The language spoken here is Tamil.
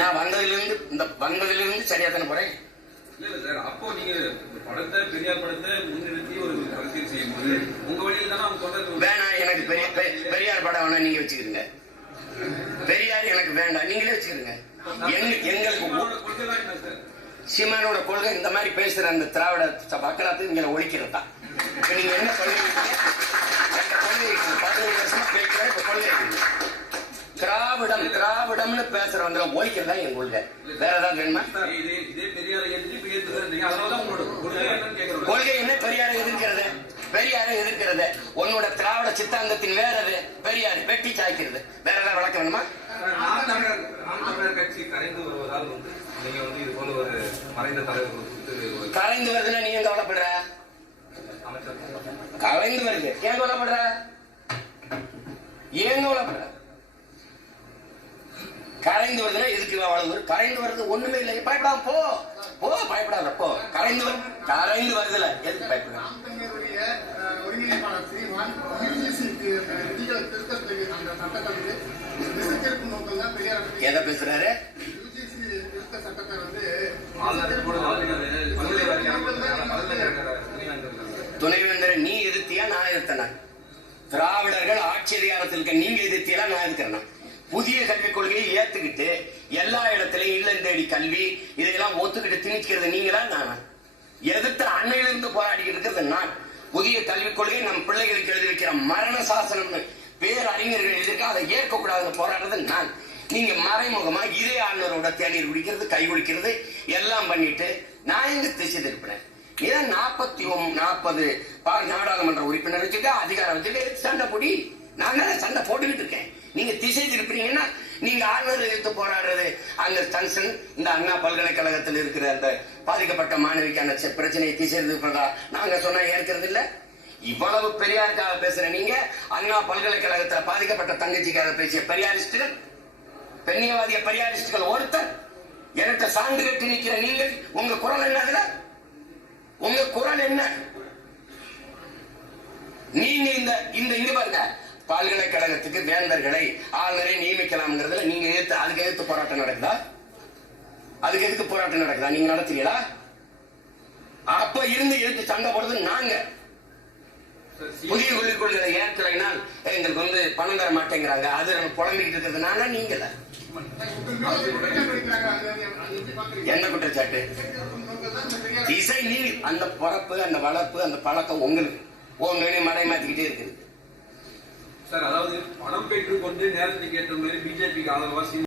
நான் வந்ததிலிருந்து சரியா தானே போறேன். இல்ல சார், அப்போ நீங்க படத்தை பெரியார் படத்தை முன்னிறுத்தி ஒரு அரசியல் செய்யும்போது உங்க வழியில் தானே அவங்க தொடர்ந்து வேணாம். எனக்கு பெரியார் படம் வேணா, நீங்க வச்சுக்கிறீங்க. பெரியார் எனக்கு வேண்டாம், நீங்களே வச்சுக்கிறீங்க. எங்களுக்கு சீமானோட கொள்கை இந்த மாதிரி பேசுற அந்த திராவிட மக்களாத்து இங்க ஒழிக்கிறது தான். நீங்க என்ன சொல்லுவீங்க? கொள்கை 15 வருஷமா பேசுறேன். இப்ப கொள்கை திராவிடம்னு பேசுறவங்க ஒழிக்கிறதா என் கொள்கை. வேற ஏதாவது வேணுமா? கொள்கை என்ன? பெரியாரை எதிர்க்கிறது உன்னோட திராவிட சித்தாந்தத்தின் வேறது. பெரியார் வெட்டி சாய்க்கிறது. வேற ஏதாவது வழக்கம் வேணுமா? கட்சி கரைந்து வருவதால் நீங்க இது போல ஒரு மறைந்த தலைவர் கரைந்து வருதுன்னா நீ எங்க கவலைப்படுற? கரைந்து வருது ஏன் கவலைப்படுற? ஏன் கவலைப்படுற? கரைந்து வருதுன்னா எதுக்கு அவ்வளவு? கரைந்து வருது ஒண்ணுமே இல்லை. பயப்படாம போ பயப்படாத போ. கரைந்து வருதுல எதுக்கு பயப்படுற? எதை பேசுறாரு? துணைவேந்தரை நீ எதிர்த்தியா நான் எதிர்த்தன? திராவிடர்கள் ஆட்சி அதிகாரத்தில் இருக்க நீங்க எதிர்த்தியா நான் எதிர்க்கிறேன். புதிய கல்விக் கொள்கையை ஏத்துக்கிட்டு எல்லா இடத்திலையும் இல்லம் தேடி கல்வி இதையெல்லாம் ஒத்துக்கிட்டு திணிக்கிறது நீங்களா நானா? எதிர்த்து அன்னையிலிருந்து போராடி இருக்கிறது நான். புதிய கல்விக் கொள்கையை நம் பிள்ளைகளுக்கு எழுதி வைக்கிற மரண சாசனம்னு பேரறிஞர்கள் எதிர்க்க அதை ஏற்கக்கூடாதுன்னு போராடுறது நான். நீங்க மறைமுகமா இதே ஆளுநரோட தேநீர் குடிக்கிறது, கை குடிக்கிறது எல்லாம் பண்ணிட்டு நான் எங்க திசை திருப்பினேன்? இதான் 40 நாடாளுமன்ற உறுப்பினர் வச்சுக்க அதிகாரம் வச்சுக்க சண்டை போடி. நான் தானே சண்டை போட்டுக்கிட்டு இருக்கேன். நீங்க திசை திருப்புறீங்கன்னா நீங்க ஆளுநர் எதிர்த்து போராடுறது அங்க டன்ஷன். இந்த அண்ணா பல்கலைக்கழகத்தில் இருக்கிற அந்த பாதிக்கப்பட்ட மாணவிக்கான பிரச்சனையை திசை திருப்பதா நாங்க சொன்னா ஏற்கிறது இல்ல. இவ்வளவு பெரியாருக்காக பேசுற நீங்க அண்ணா பல்கலைக்கழகத்தில் பாதிக்கப்பட்ட தங்கச்சிக்காக பேசிய பெரியாரிஸ்டுகள், பெண்ணியவாதிய பெரியாரிஸ்டுகள் ஒருத்தர் எனக்கு சான்று கட்டி நிக்கிற நீங்கள் உங்க குரல் என்ன? அதுல உங்க குரல் என்ன? நீங்க இங்க பாருங்க, பல்கலைக்கழகத்துக்கு வேந்தர்களை ஆளுநரை நியமிக்கலாம்ங்கிறதுல நீங்க அதுக்கு எதிர்த்து போராட்டம் நடக்குதா? அதுக்கு எதுக்கு போராட்டம் நடக்குதா? நீங்க நடத்துறீங்களா? அப்ப இருந்து எதிர்த்து சண்டை போடுறது நாங்க. புதிய கல்விக் கொள்கையை ஏற்கலைனால் எங்களுக்கு பணம் தர மாட்டேங்கிறாங்க. அது புலம்பிக்கிட்டு இருக்கிறதுனால நீங்கள என்ன குற்றச்சாட்டு? இசை நீ அந்த பிறப்பு, அந்த வளர்ப்பு, அந்த பழக்கம் உங்களுக்கு உங்க மடை மாத்திக்கிட்டே இருக்குது சார். அதாவது பணம் பெற்றுக்கொண்டு நேரத்துக்கு ஏற்ற மாதிரி பிஜேபிக்கு ஆதரவா